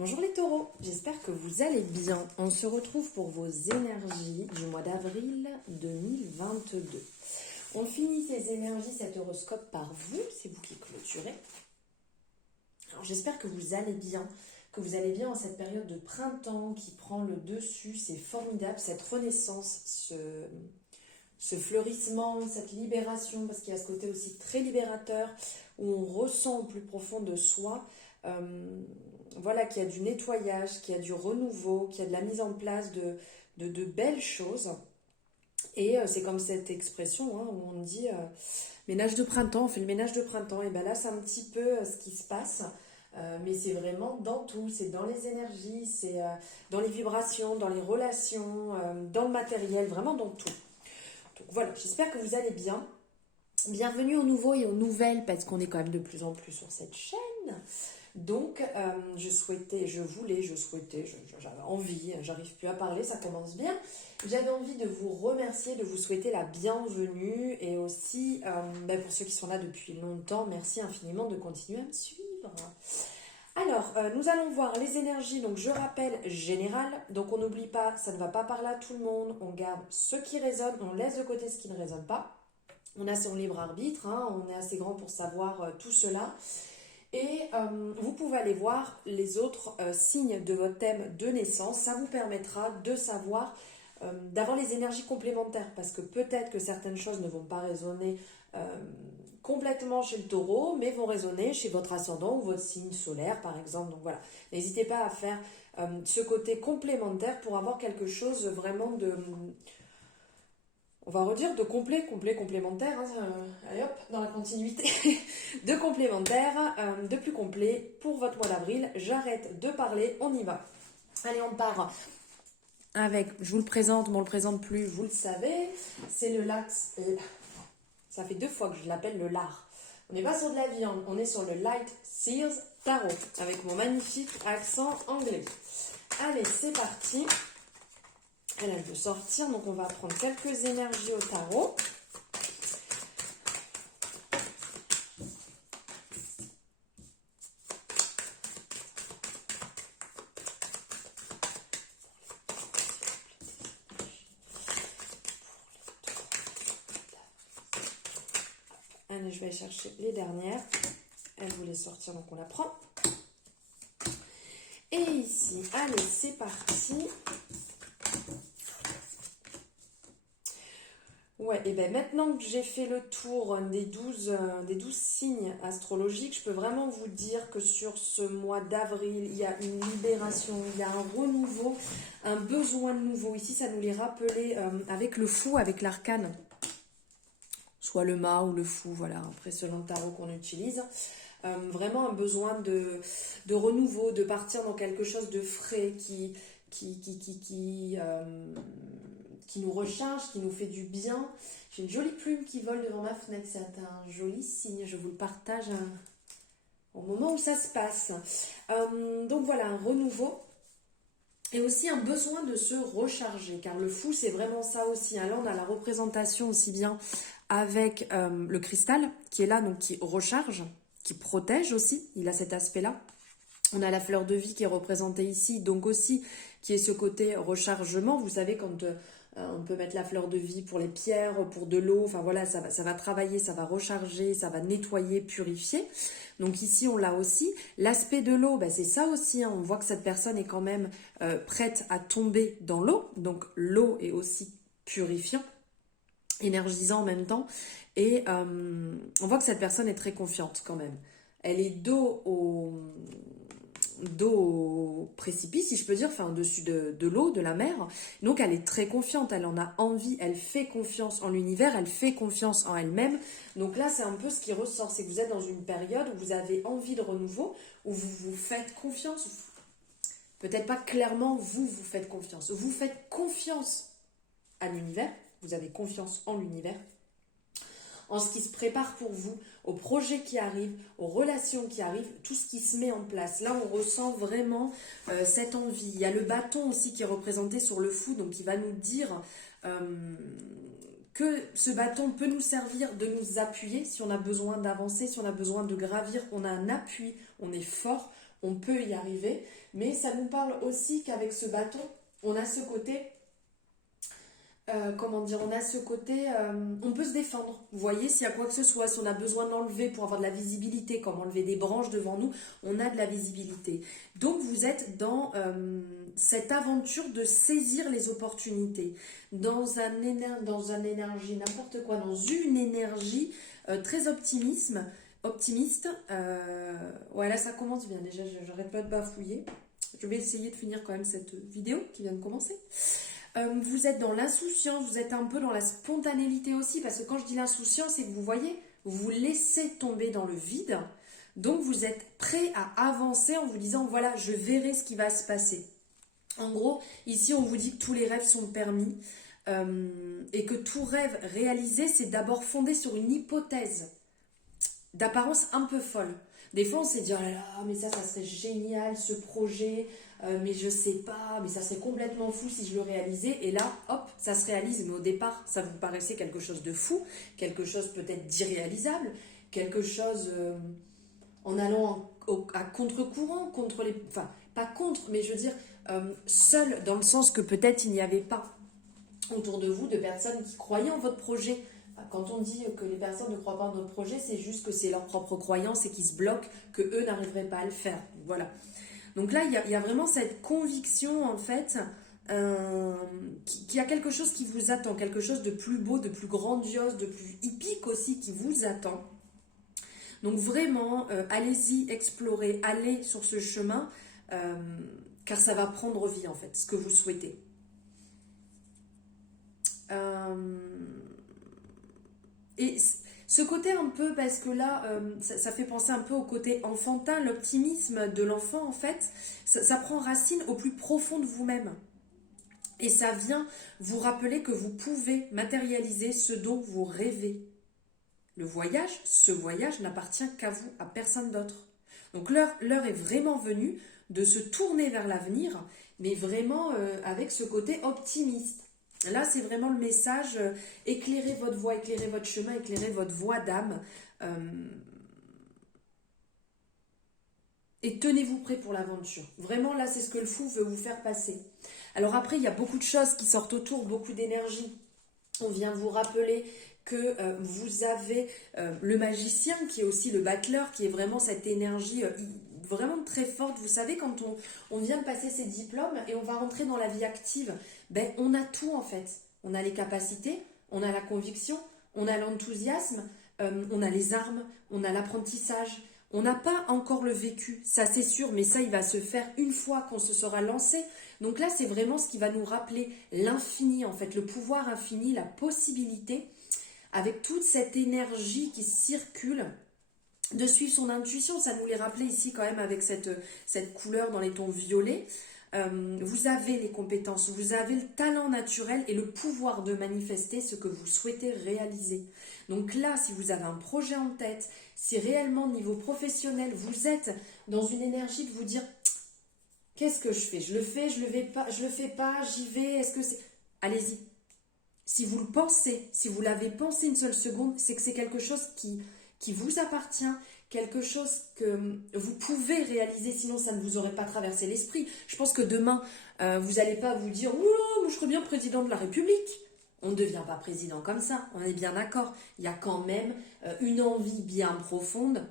Bonjour les taureaux, j'espère que vous allez bien. On se retrouve pour vos énergies du mois d'avril 2022. On finit ces énergies, cet horoscope par vous, c'est vous qui clôturez. Alors j'espère que vous allez bien, en cette période de printemps qui prend le dessus, c'est formidable, cette renaissance, ce fleurissement, cette libération, parce qu'il y a ce côté aussi très libérateur, où on ressent au plus profond de soi, voilà, qu'il y a du nettoyage, qu'il y a du renouveau, qu'il y a de la mise en place de belles choses. Et c'est comme cette expression où on dit ménage de printemps, on fait le ménage de printemps. Et bien là, c'est un petit peu ce qui se passe. Mais c'est vraiment dans tout, c'est dans les énergies, c'est dans les vibrations, dans les relations, dans le matériel, vraiment dans tout. Donc voilà, j'espère que vous allez bien. Bienvenue aux nouveaux et aux nouvelles, parce qu'on est quand même de plus en plus sur cette chaîne. Donc, j'avais envie, j'arrive plus à parler, ça commence bien. J'avais envie de vous remercier, de vous souhaiter la bienvenue et aussi, pour ceux qui sont là depuis longtemps, merci infiniment de continuer à me suivre. Alors, nous allons voir les énergies, donc je rappelle, générales, donc on n'oublie pas, ça ne va pas parler à tout le monde, on garde ce qui résonne, on laisse de côté ce qui ne résonne pas. On a son libre arbitre, on est assez grand pour savoir tout cela. Et vous pouvez aller voir les autres signes de votre thème de naissance. Ça vous permettra de savoir, d'avoir les énergies complémentaires. Parce que peut-être que certaines choses ne vont pas résonner complètement chez le taureau, mais vont résonner chez votre ascendant ou votre signe solaire, par exemple. Donc voilà, n'hésitez pas à faire ce côté complémentaire pour avoir quelque chose vraiment de... On va redire de complémentaire, allez hop, dans la continuité, de complémentaire, de plus complet pour votre mois d'avril. J'arrête de parler, on y va. Allez, on part avec, je vous le présente, mais on ne le présente plus, vous le savez, c'est le Lax, ça fait 2 fois que je l'appelle le lard. On n'est pas sur de la viande, on est sur le Light Sears Tarot, avec mon magnifique accent anglais. Allez, c'est parti. Elle veut sortir, donc on va prendre quelques énergies au tarot. Allez, je vais aller chercher les dernières. Elle voulait sortir, donc on la prend. Et ici, allez, c'est parti. Ouais, et bien maintenant que j'ai fait le tour des 12 signes astrologiques, je peux vraiment vous dire que sur ce mois d'avril, il y a une libération, il y a un renouveau, un besoin de nouveau. Ici, ça nous les rappelait avec le fou, avec l'arcane. Soit le mât ou le fou, voilà, après selon le tarot qu'on utilise. Vraiment un besoin de renouveau, de partir dans quelque chose de frais qui nous recharge, qui nous fait du bien. J'ai une jolie plume qui vole devant ma fenêtre, c'est un joli signe, je vous le partage au moment où ça se passe. Donc voilà, un renouveau et aussi un besoin de se recharger, car le fou c'est vraiment ça aussi. Là on a la représentation aussi bien avec le cristal qui est là, donc qui recharge, qui protège aussi, il a cet aspect-là. On a la fleur de vie qui est représentée ici, donc aussi qui est ce côté rechargement. Vous savez, quand on peut mettre la fleur de vie pour les pierres, pour de l'eau, enfin voilà, ça va travailler, ça va recharger, ça va nettoyer, purifier. Donc ici, on l'a aussi. L'aspect de l'eau, c'est ça aussi. On voit que cette personne est quand même prête à tomber dans l'eau. Donc l'eau est aussi purifiant, énergisant en même temps. Et on voit que cette personne est très confiante quand même. Elle est dos au précipice, si je peux dire, enfin au-dessus de l'eau, de la mer. Donc elle est très confiante, elle en a envie, elle fait confiance en l'univers, elle fait confiance en elle-même. Donc là, c'est un peu ce qui ressort, c'est que vous êtes dans une période où vous avez envie de renouveau, où vous vous faites confiance. Peut-être pas clairement, vous faites confiance. Vous faites confiance à l'univers, vous avez confiance en l'univers, en ce qui se prépare pour vous, aux projets qui arrivent, aux relations qui arrivent, tout ce qui se met en place. Là, on ressent vraiment cette envie. Il y a le bâton aussi qui est représenté sur le fou, donc il va nous dire que ce bâton peut nous servir de nous appuyer si on a besoin d'avancer, si on a besoin de gravir. On a un appui, on est fort, on peut y arriver, mais ça nous parle aussi qu'avec ce bâton, on a ce côté, on a ce côté, on peut se défendre. Vous voyez, s'il y a quoi que ce soit, si on a besoin de l'enlever pour avoir de la visibilité, comme enlever des branches devant nous, on a de la visibilité. Donc vous êtes dans cette aventure de saisir les opportunités, dans un énergie, n'importe quoi, dans une énergie très optimiste. Voilà, ça commence bien. Déjà, j'arrête pas de bafouiller. Je vais essayer de finir quand même cette vidéo qui vient de commencer. Vous êtes dans l'insouciance, vous êtes un peu dans la spontanéité aussi, parce que quand je dis l'insouciance, c'est que vous voyez, vous vous laissez tomber dans le vide, donc vous êtes prêt à avancer en vous disant, voilà, je verrai ce qui va se passer. En gros, ici, on vous dit que tous les rêves sont permis, et que tout rêve réalisé, c'est d'abord fondé sur une hypothèse d'apparence un peu folle. Des fois, on s'est dit, oh là là, mais ça serait génial, ce projet, mais je sais pas, mais ça serait complètement fou si je le réalisais. Et là, hop, ça se réalise. Mais au départ, ça vous paraissait quelque chose de fou, quelque chose peut-être d'irréalisable, quelque chose en allant à contre-courant, contre les... Enfin, pas contre, mais je veux dire, seul, dans le sens que peut-être il n'y avait pas autour de vous de personnes qui croyaient en votre projet. Quand on dit que les personnes ne croient pas en notre projet, c'est juste que c'est leur propre croyance et qu'ils se bloquent, que eux n'arriveraient pas à le faire. Voilà. Donc là, il y a vraiment cette conviction, en fait, qu'il y a quelque chose qui vous attend, quelque chose de plus beau, de plus grandiose, de plus hippique aussi qui vous attend. Donc vraiment, allez-y, explorez, allez sur ce chemin, car ça va prendre vie, en fait, ce que vous souhaitez. Et ce côté un peu, parce que là, ça fait penser un peu au côté enfantin, l'optimisme de l'enfant, en fait, ça prend racine au plus profond de vous-même. Et ça vient vous rappeler que vous pouvez matérialiser ce dont vous rêvez. Ce voyage n'appartient qu'à vous, à personne d'autre. Donc l'heure est vraiment venue de se tourner vers l'avenir, mais vraiment avec ce côté optimiste. Là, c'est vraiment le message, éclairez votre voie, éclairez votre chemin, éclairez votre voie d'âme. Et tenez-vous prêt pour l'aventure. Vraiment, là, c'est ce que le fou veut vous faire passer. Alors après, il y a beaucoup de choses qui sortent autour, beaucoup d'énergie. On vient vous rappeler que vous avez le magicien, qui est aussi le battleur, qui est vraiment cette énergie vraiment très forte. Vous savez, quand on vient de passer ses diplômes et on va rentrer dans la vie active, ben, on a tout en fait. On a les capacités, on a la conviction, on a l'enthousiasme, on a les armes, on a l'apprentissage. On n'a pas encore le vécu, ça c'est sûr, mais ça il va se faire une fois qu'on se sera lancé. Donc là c'est vraiment ce qui va nous rappeler l'infini en fait, le pouvoir infini, la possibilité, avec toute cette énergie qui circule, de suivre son intuition. Ça nous l'est rappelé ici quand même avec cette couleur dans les tons violets. Vous avez les compétences, vous avez le talent naturel et le pouvoir de manifester ce que vous souhaitez réaliser. Donc là, si vous avez un projet en tête, si réellement au niveau professionnel, vous êtes dans une énergie de vous dire « Qu'est-ce que je fais ? Je le fais, je le fais pas, j'y vais, est-ce que c'est... » Allez-y. Si vous le pensez, si vous l'avez pensé une seule seconde, c'est que c'est quelque chose qui vous appartient, quelque chose que vous pouvez réaliser, sinon ça ne vous aurait pas traversé l'esprit. Je pense que demain, vous n'allez pas vous dire « Oula, je serais bien président de la République ». On ne devient pas président comme ça, on est bien d'accord. Il y a quand même une envie bien profonde.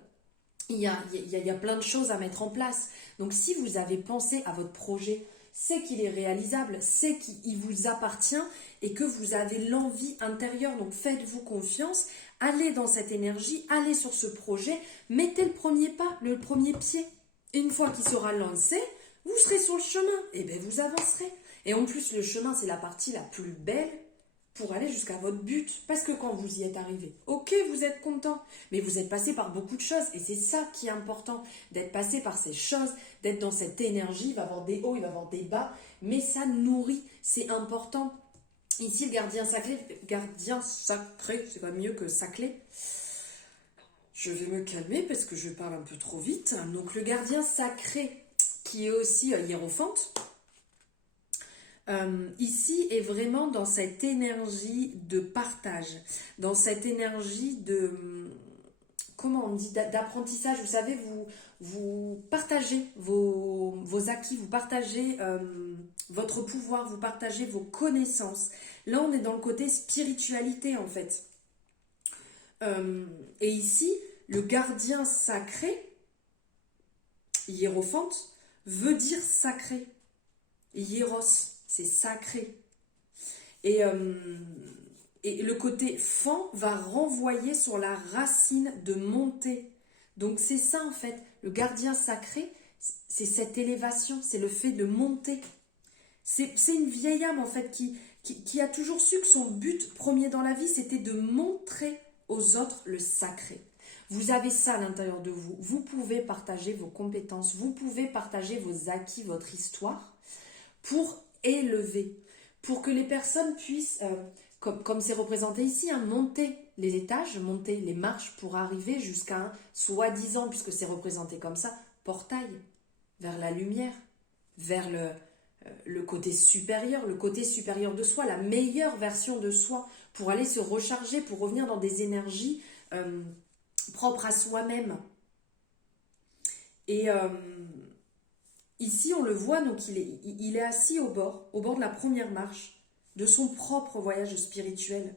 Il y a plein de choses à mettre en place. Donc si vous avez pensé à votre projet, c'est qu'il est réalisable, c'est qu'il vous appartient et que vous avez l'envie intérieure. Donc faites-vous confiance, allez dans cette énergie, allez sur ce projet, mettez le premier pas, le premier pied. Et une fois qu'il sera lancé, vous serez sur le chemin et bien vous avancerez. Et en plus, le chemin, c'est la partie la plus belle pour aller jusqu'à votre but. Parce que quand vous y êtes arrivé, ok, vous êtes content, mais vous êtes passé par beaucoup de choses. Et c'est ça qui est important, d'être passé par ces choses, d'être dans cette énergie. Il va y avoir des hauts, il va y avoir des bas, mais ça nourrit, c'est important. Ici, le gardien sacré, c'est quand même mieux que saclé. Je vais me calmer parce que je parle un peu trop vite. Donc le gardien sacré, qui est aussi hiérophante, ici est vraiment dans cette énergie de partage, dans cette énergie de comment on dit, d'apprentissage. Vous savez, vous partagez vos acquis, vous partagez votre pouvoir, vous partagez vos connaissances. Là, on est dans le côté spiritualité, en fait. Et ici, le gardien sacré, hiérophante, veut dire sacré. Hieros, c'est sacré. Et le côté fan va renvoyer sur la racine de monter. Donc c'est ça en fait, le gardien sacré, c'est cette élévation, c'est le fait de monter. C'est une vieille âme en fait qui a toujours su que son but premier dans la vie, c'était de montrer aux autres le sacré. Vous avez ça à l'intérieur de vous. Vous pouvez partager vos compétences, vous pouvez partager vos acquis, votre histoire, pour élever, pour que les personnes puissent, comme c'est représenté ici, monter les étages, monter les marches pour arriver jusqu'à un soi-disant, puisque c'est représenté comme ça, portail vers la lumière, vers le côté supérieur de soi, la meilleure version de soi, pour aller se recharger, pour revenir dans des énergies propres à soi-même. Et ici, on le voit, donc il est assis au bord de la première marche de son propre voyage spirituel.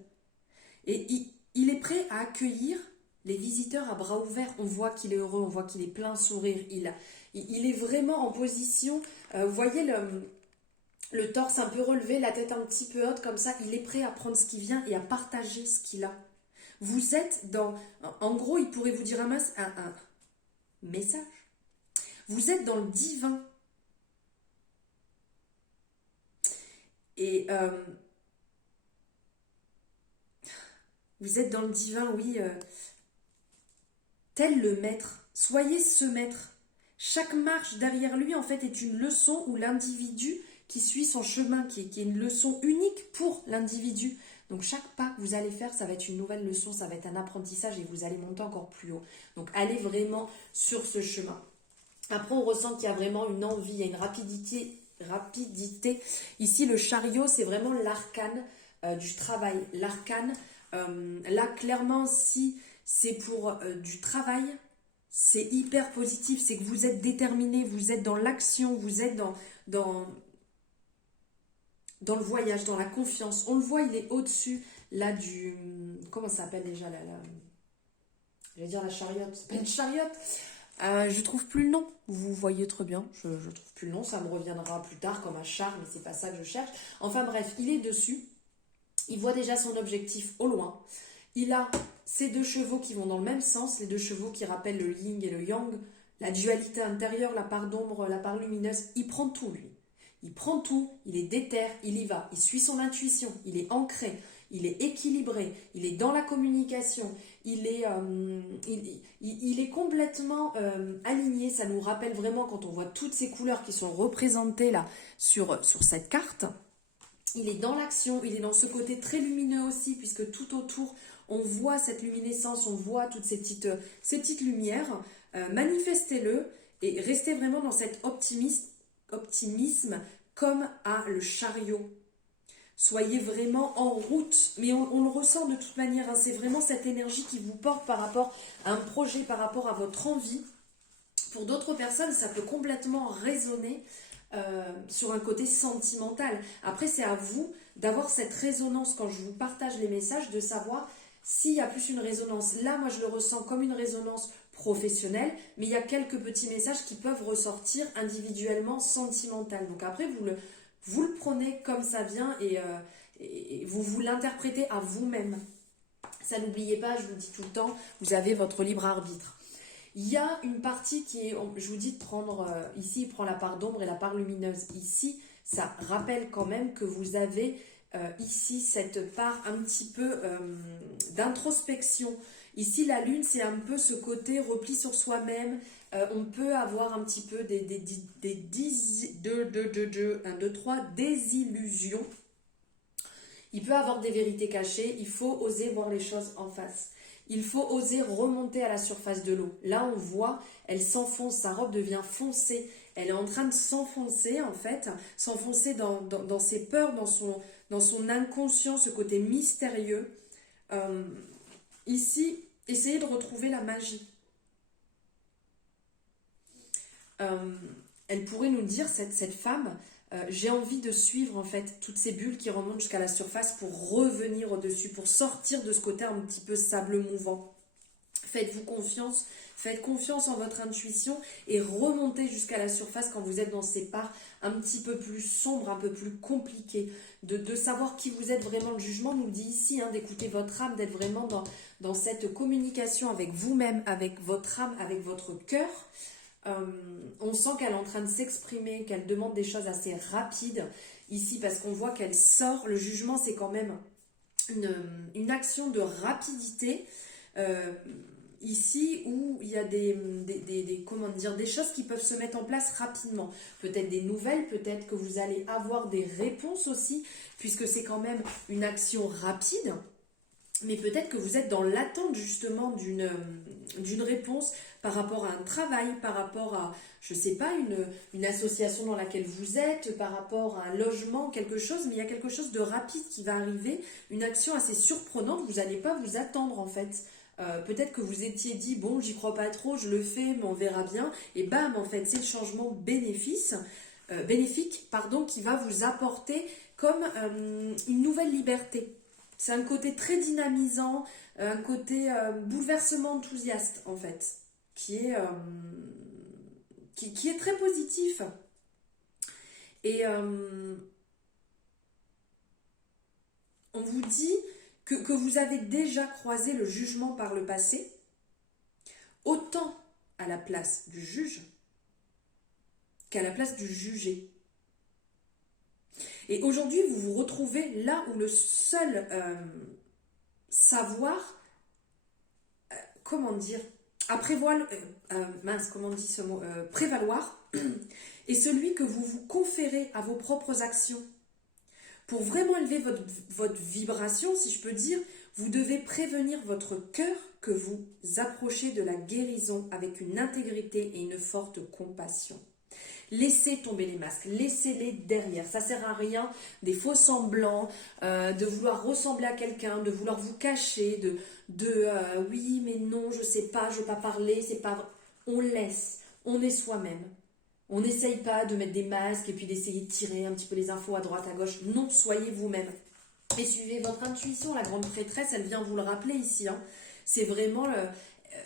Et il est prêt à accueillir les visiteurs à bras ouverts. On voit qu'il est heureux, on voit qu'il est plein sourire. Il est vraiment en position, vous voyez le torse un peu relevé, la tête un petit peu haute comme ça. Il est prêt à prendre ce qui vient et à partager ce qu'il a. Vous êtes dans... En gros, il pourrait vous dire un message. Vous êtes dans le divin. Et vous êtes dans le divin, oui, tel le maître. Soyez ce maître. Chaque marche derrière lui, en fait, est une leçon où l'individu qui suit son chemin, qui est une leçon unique pour l'individu. Donc chaque pas que vous allez faire, ça va être une nouvelle leçon, ça va être un apprentissage et vous allez monter encore plus haut. Donc allez vraiment sur ce chemin. Après, on ressent qu'il y a vraiment une envie, il y a une rapidité. Ici, le chariot, c'est vraiment l'arcane du travail. L'arcane, là, clairement, si c'est pour du travail, c'est hyper positif. C'est que vous êtes déterminé, vous êtes dans l'action, vous êtes dans le voyage, dans la confiance. On le voit, il est au-dessus, là, du... Comment ça s'appelle déjà, là je vais dire la chariote. C'est pas une chariote. Je trouve plus le nom, vous voyez très bien, je trouve plus le nom, ça me reviendra plus tard comme un char, mais c'est pas ça que je cherche. Enfin bref, il est dessus, il voit déjà son objectif au loin, il a ces deux chevaux qui vont dans le même sens, les deux chevaux qui rappellent le yin et le yang, la dualité intérieure, la part d'ombre, la part lumineuse, il prend tout lui. Il prend tout, il est déter, il y va, il suit son intuition, il est ancré, il est équilibré, il est dans la communication, il est complètement aligné. Ça nous rappelle vraiment quand on voit toutes ces couleurs qui sont représentées là sur cette carte. Il est dans l'action, il est dans ce côté très lumineux aussi, puisque tout autour, on voit cette luminescence, on voit toutes ces petites lumières. Manifestez-le et restez vraiment dans cet optimisme comme à le chariot. Soyez vraiment en route, mais on le ressent de toute manière, hein, c'est vraiment cette énergie qui vous porte par rapport à un projet, par rapport à votre envie. Pour d'autres personnes, ça peut complètement résonner sur un côté sentimental. Après, c'est à vous d'avoir cette résonance quand je vous partage les messages, de savoir s'il y a plus une résonance. Là, moi, je le ressens comme une résonance professionnelle, mais il y a quelques petits messages qui peuvent ressortir individuellement sentimental. Donc après, vous le prenez comme ça vient et vous l'interprétez à vous-même. Ça, n'oubliez pas, je vous le dis tout le temps, vous avez votre libre arbitre. Il y a une partie qui est, je vous dis de prendre, ici il prend la part d'ombre et la part lumineuse. Ici, ça rappelle quand même que vous avez ici cette part un petit peu d'introspection. Ici, la lune, c'est un peu ce côté repli sur soi-même. On peut avoir un petit peu des désillusions. Il peut avoir des vérités cachées. Il faut oser voir les choses en face. Il faut oser remonter à la surface de l'eau. Là, on voit, elle s'enfonce, sa robe devient foncée. Elle est en train de s'enfoncer, en fait, s'enfoncer dans ses peurs, dans son inconscient, ce côté mystérieux. Ici, essayez de retrouver la magie. Elle pourrait nous dire, cette femme, j'ai envie de suivre en fait toutes ces bulles qui remontent jusqu'à la surface pour revenir au-dessus, pour sortir de ce côté un petit peu sable mouvant. Faites-vous confiance, faites confiance en votre intuition et remontez jusqu'à la surface quand vous êtes dans ces parts un petit peu plus sombres, un peu plus compliquées, de savoir qui vous êtes vraiment. Le jugement nous le dit ici, hein, d'écouter votre âme, d'être vraiment dans cette communication avec vous-même, avec votre âme, avec votre cœur. On sent qu'elle est en train de s'exprimer, qu'elle demande des choses assez rapides ici parce qu'on voit qu'elle sort. Le jugement, c'est quand même une action de rapidité ici où il y a comment dire, des choses qui peuvent se mettre en place rapidement. Peut-être des nouvelles, peut-être que vous allez avoir des réponses aussi, puisque c'est quand même une action rapide. Mais peut-être que vous êtes dans l'attente justement d'une réponse par rapport à un travail, par rapport à, je ne sais pas, une association dans laquelle vous êtes, par rapport à un logement, quelque chose, mais il y a quelque chose de rapide qui va arriver, une action assez surprenante, vous n'allez pas vous attendre en fait. Peut-être que vous étiez dit, bon, j'y crois pas trop, je le fais, mais on verra bien, et bam, en fait, c'est le changement bénéfique, qui va vous apporter comme une nouvelle liberté. C'est un côté très dynamisant, un côté bouleversement enthousiaste en fait, qui est très positif. Et on vous dit que vous avez déjà croisé le jugement par le passé, autant à la place du juge qu'à la place du jugé. Et aujourd'hui, vous vous retrouvez là où le seul savoir, comment dire, à prévoir, comment on dit ce mot, prévaloir, est celui que vous vous conférez à vos propres actions. Pour vraiment élever votre vibration, si je peux dire, vous devez prévenir votre cœur que vous approchez de la guérison avec une intégrité et une forte compassion. Laissez tomber les masques, laissez-les derrière. Ça ne sert à rien des faux semblants, de vouloir ressembler à quelqu'un, de vouloir vous cacher, oui mais non, je ne sais pas, je ne veux pas parler, c'est pas vrai. On laisse, on est soi-même. On n'essaye pas de mettre des masques et puis d'essayer de tirer un petit peu les infos à droite, à gauche. Non, soyez vous-même. Et suivez votre intuition. La grande prêtresse, elle vient vous le rappeler ici. Hein. C'est vraiment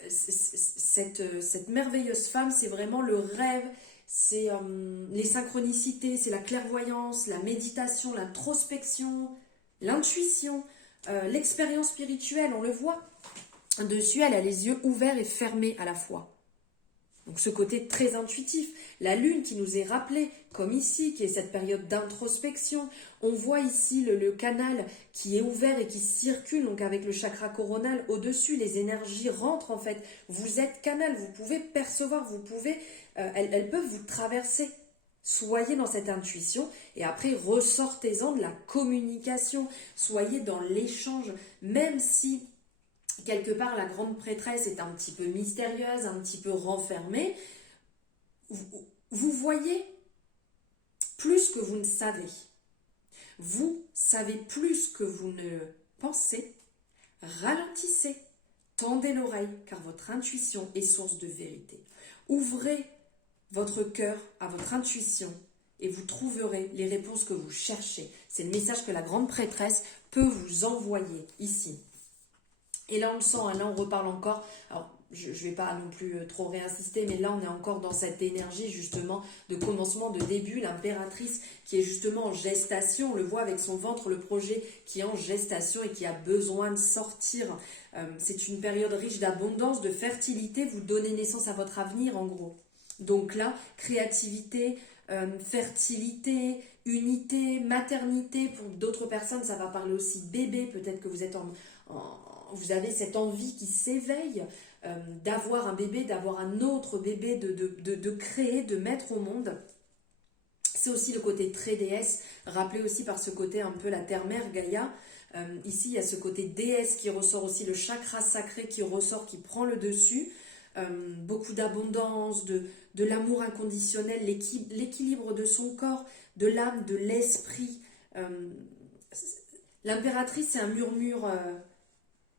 cette merveilleuse femme, c'est vraiment le rêve. C'est les synchronicités, c'est la clairvoyance, la méditation, l'introspection, l'intuition, l'expérience spirituelle, on le voit. Dessus, elle a les yeux ouverts et fermés à la fois. Donc ce côté très intuitif, la lune qui nous est rappelée, comme ici, qui est cette période d'introspection. On voit ici le canal qui est ouvert et qui circule, donc avec le chakra coronal au-dessus, les énergies rentrent en fait. Vous êtes canal, vous pouvez percevoir, vous pouvez, elles peuvent vous traverser. Soyez dans cette intuition et après ressortez-en de la communication. Soyez dans l'échange, même si quelque part la grande prêtresse est un petit peu mystérieuse, un petit peu renfermée. Vous voyez plus que vous ne savez. Vous savez plus que vous ne pensez. Ralentissez, tendez l'oreille car votre intuition est source de vérité. Ouvrez votre cœur à votre intuition et vous trouverez les réponses que vous cherchez. C'est le message que la grande prêtresse peut vous envoyer ici. Et là on le sent, hein, là on reparle encore, alors je ne vais pas non plus trop réinsister, mais là on est encore dans cette énergie justement de commencement, de début, l'impératrice qui est justement en gestation, on le voit avec son ventre, le projet qui est en gestation et qui a besoin de sortir. C'est une période riche d'abondance, de fertilité, vous donnez naissance à votre avenir en gros. Donc là, créativité, fertilité, unité, maternité, pour d'autres personnes ça va parler aussi bébé, peut-être que vous êtes vous avez cette envie qui s'éveille d'avoir un bébé, d'avoir un autre bébé, de créer, de mettre au monde. C'est aussi le côté très déesse, rappelé aussi par ce côté un peu la terre-mère Gaïa. Ici, il y a ce côté déesse qui ressort aussi, le chakra sacré qui ressort, qui prend le dessus. Beaucoup d'abondance, de l'amour inconditionnel, l'équilibre de son corps, de l'âme, de l'esprit. L'impératrice, c'est un murmure...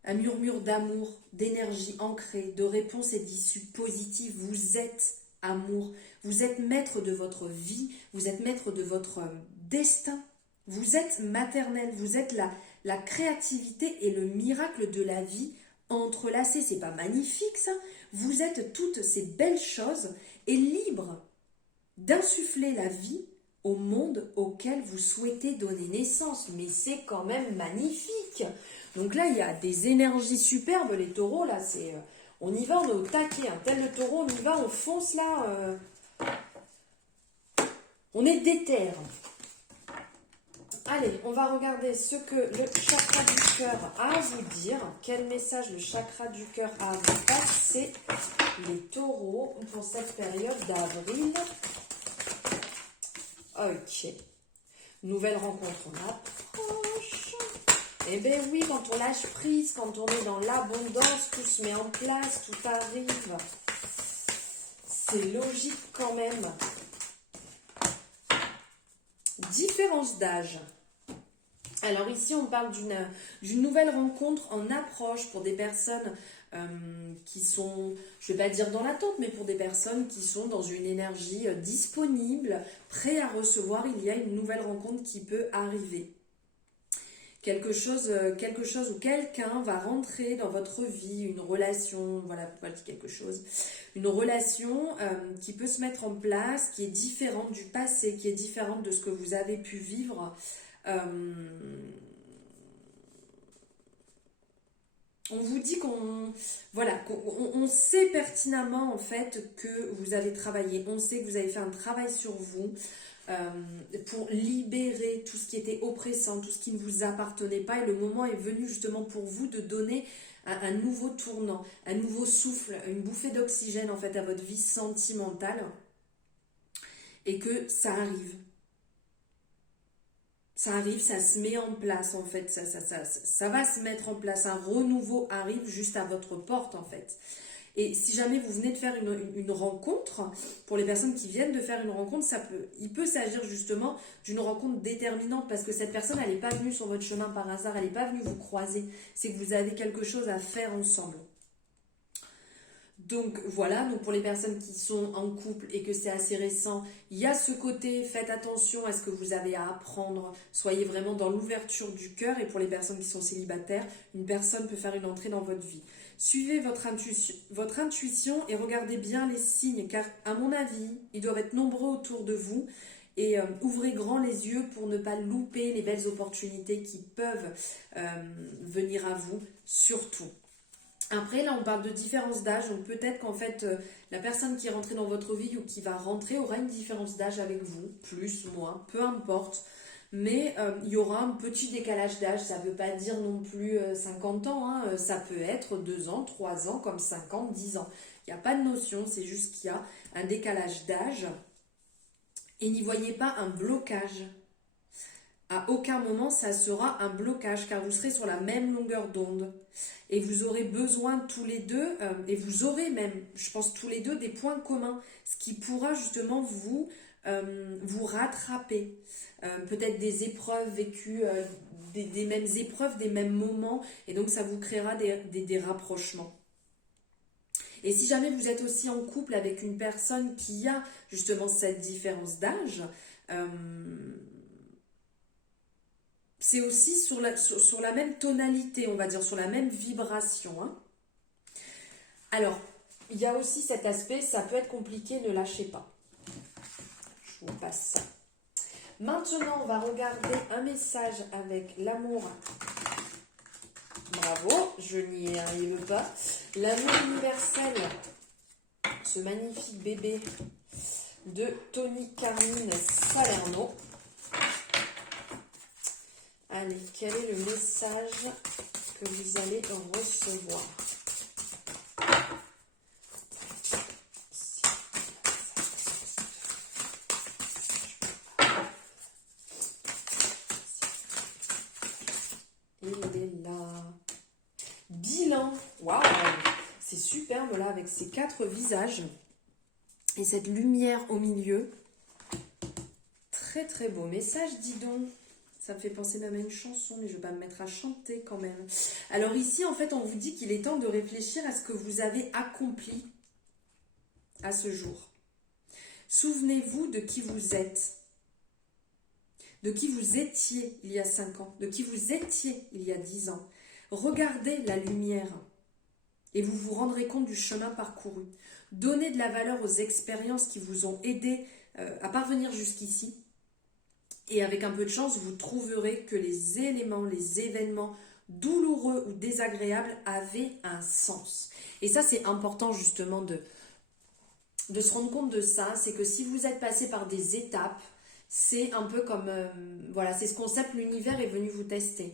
un murmure d'amour, d'énergie ancrée, de réponses et d'issues positives. Vous êtes amour, vous êtes maître de votre vie, vous êtes maître de votre destin. Vous êtes maternel, vous êtes la créativité et le miracle de la vie entrelacés. C'est pas magnifique ça? Vous êtes toutes ces belles choses et libres d'insuffler la vie au monde auquel vous souhaitez donner naissance. Mais c'est quand même magnifique. Donc là, il y a des énergies superbes, les taureaux, là, c'est... on y va, on est au taquet, hein. Tel le taureau, on y va, on fonce là. On est déter. Allez, on va regarder ce que le chakra du cœur a à vous dire. Quel message le chakra du cœur a à vous passer, les taureaux, pour cette période d'avril. Ok. Nouvelle rencontre, on approche. Eh bien oui, quand on lâche prise, quand on est dans l'abondance, tout se met en place, tout arrive. C'est logique quand même. Différence d'âge. Alors ici, on parle d'une nouvelle rencontre en approche pour des personnes qui sont, je ne vais pas dire dans l'attente, mais pour des personnes qui sont dans une énergie disponible, prêt à recevoir. Il y a une nouvelle rencontre qui peut arriver. Quelque chose où quelqu'un va rentrer dans votre vie, une relation, voilà pourquoi je dis quelque chose, une relation qui peut se mettre en place, qui est différente du passé, qui est différente de ce que vous avez pu vivre. On vous dit qu'on sait pertinemment en fait que vous avez travaillé, on sait que vous avez fait un travail sur vous pour libérer tout ce qui était oppressant, tout ce qui ne vous appartenait pas, et le moment est venu justement pour vous de donner un nouveau tournant, un nouveau souffle, une bouffée d'oxygène en fait à votre vie sentimentale, et que ça arrive. Ça arrive, ça se met en place en fait, ça va se mettre en place, un renouveau arrive juste à votre porte en fait. Et si jamais vous venez de faire une rencontre, pour les personnes qui viennent de faire une rencontre, il peut s'agir justement d'une rencontre déterminante, parce que cette personne, elle n'est pas venue sur votre chemin par hasard, elle n'est pas venue vous croiser, c'est que vous avez quelque chose à faire ensemble. Donc voilà, donc pour les personnes qui sont en couple et que c'est assez récent, il y a ce côté, faites attention à ce que vous avez à apprendre, soyez vraiment dans l'ouverture du cœur. Et pour les personnes qui sont célibataires, une personne peut faire une entrée dans votre vie. Suivez votre intuition et regardez bien les signes, car à mon avis, ils doivent être nombreux autour de vous. Et ouvrez grand les yeux pour ne pas louper les belles opportunités qui peuvent venir à vous, surtout. Après, là, on parle de différence d'âge, donc peut-être qu'en fait, la personne qui est rentrée dans votre vie ou qui va rentrer aura une différence d'âge avec vous, plus, moins, peu importe. Mais il y aura un petit décalage d'âge, ça ne veut pas dire non plus 50 ans, hein, ça peut être 2 ans, 3 ans, comme 5 ans, 10 ans. Il n'y a pas de notion, c'est juste qu'il y a un décalage d'âge. Et n'y voyez pas un blocage. À aucun moment, ça sera un blocage, car vous serez sur la même longueur d'onde. Et vous aurez besoin tous les deux, et vous aurez même, je pense, tous les deux des points communs, ce qui pourra justement vous rattraper. Peut-être des épreuves vécues, des mêmes épreuves, des mêmes moments, et donc ça vous créera des rapprochements. Et si jamais vous êtes aussi en couple avec une personne qui a justement cette différence d'âge, c'est aussi sur la même tonalité, on va dire, sur la même vibration. Hein. Alors, il y a aussi cet aspect, ça peut être compliqué, ne lâchez pas. Je vous passe ça. Maintenant, on va regarder un message avec l'amour. Bravo, je n'y arrive pas. L'amour universel, ce magnifique bébé de Tony Carmine Salerno. Allez, quel est le message que vous allez recevoir? Il est là. Bilan. Waouh, c'est superbe là avec ces 4 visages et cette lumière au milieu. Très très beau message, dis donc. Ça me fait penser même à une chanson, mais je ne vais pas me mettre à chanter quand même. Alors ici, en fait, on vous dit qu'il est temps de réfléchir à ce que vous avez accompli à ce jour. Souvenez-vous de qui vous êtes, de qui vous étiez il y a 5 ans, de qui vous étiez il y a 10 ans. Regardez la lumière et vous vous rendrez compte du chemin parcouru. Donnez de la valeur aux expériences qui vous ont aidé à parvenir jusqu'ici. Et avec un peu de chance, vous trouverez que les éléments, les événements douloureux ou désagréables avaient un sens. Et ça, c'est important justement de se rendre compte de ça. C'est que si vous êtes passé par des étapes, c'est un peu comme, voilà, c'est ce concept, l'univers est venu vous tester.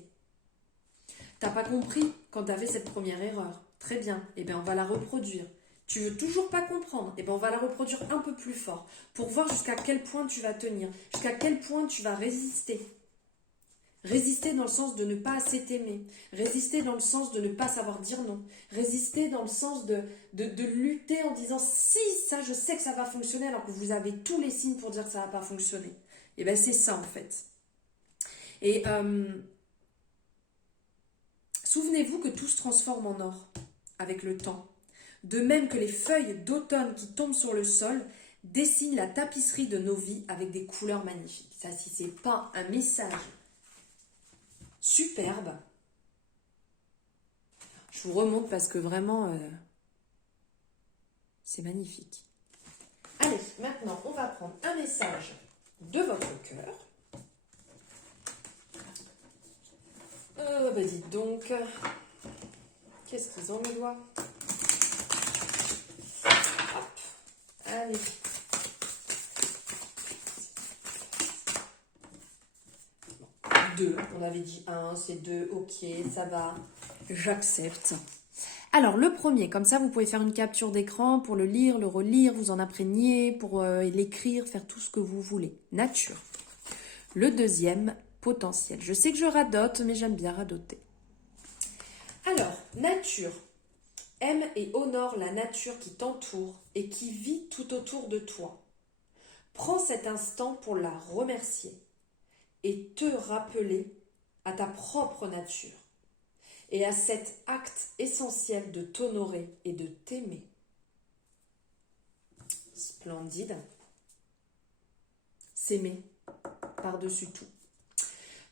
T'as pas compris quand tu as fait cette première erreur. Très bien, eh bien on va la reproduire. Tu veux toujours pas comprendre, eh bien on va la reproduire un peu plus fort pour voir jusqu'à quel point tu vas tenir, jusqu'à quel point tu vas résister. Résister dans le sens de ne pas assez t'aimer, résister dans le sens de ne pas savoir dire non, résister dans le sens de lutter en disant si ça je sais que ça va fonctionner alors que vous avez tous les signes pour dire que ça va pas fonctionner. Et bien c'est ça en fait. Et souvenez-vous que tout se transforme en or avec le temps. De même que les feuilles d'automne qui tombent sur le sol dessinent la tapisserie de nos vies avec des couleurs magnifiques. Ça, si c'est pas un message superbe, je vous remonte parce que vraiment, c'est magnifique. Allez, maintenant, on va prendre un message de votre cœur. Bah dites donc, qu'est-ce qu'ils ont mes doigts? Hop, allez. Deux, on avait dit 1, c'est 2, ok, ça va, j'accepte. Alors, le premier, comme ça, vous pouvez faire une capture d'écran pour le lire, le relire, vous en imprégner, pour l'écrire, faire tout ce que vous voulez. Nature. Le deuxième, potentiel. Je sais que je radote, mais j'aime bien radoter. Alors, nature. Aime et honore la nature qui t'entoure et qui vit tout autour de toi. Prends cet instant pour la remercier et te rappeler à ta propre nature et à cet acte essentiel de t'honorer et de t'aimer. Splendide. S'aimer par-dessus tout.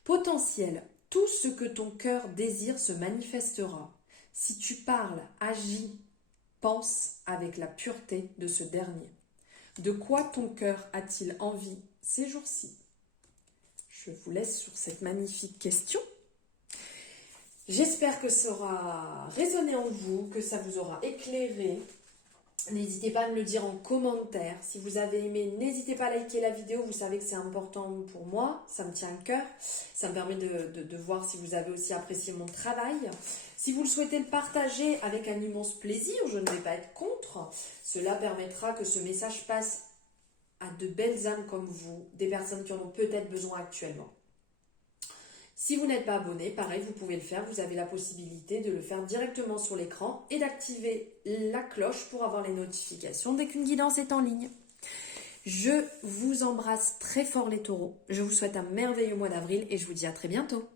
Potentiel. Tout ce que ton cœur désire se manifestera si tu parles, agis, penses avec la pureté de ce dernier. De quoi ton cœur a-t-il envie ces jours-ci? Je vous laisse sur cette magnifique question. J'espère que ça aura résonné en vous, que ça vous aura éclairé. N'hésitez pas à me le dire en commentaire. Si vous avez aimé, n'hésitez pas à liker la vidéo. Vous savez que c'est important pour moi. Ça me tient à cœur. Ça me permet de voir si vous avez aussi apprécié mon travail. Si vous le souhaitez le partager avec un immense plaisir, je ne vais pas être contre. Cela permettra que ce message passe à de belles âmes comme vous, des personnes qui en ont peut-être besoin actuellement. Si vous n'êtes pas abonné, pareil, vous pouvez le faire. Vous avez la possibilité de le faire directement sur l'écran et d'activer la cloche pour avoir les notifications dès qu'une guidance est en ligne. Je vous embrasse très fort les taureaux. Je vous souhaite un merveilleux mois d'avril et je vous dis à très bientôt.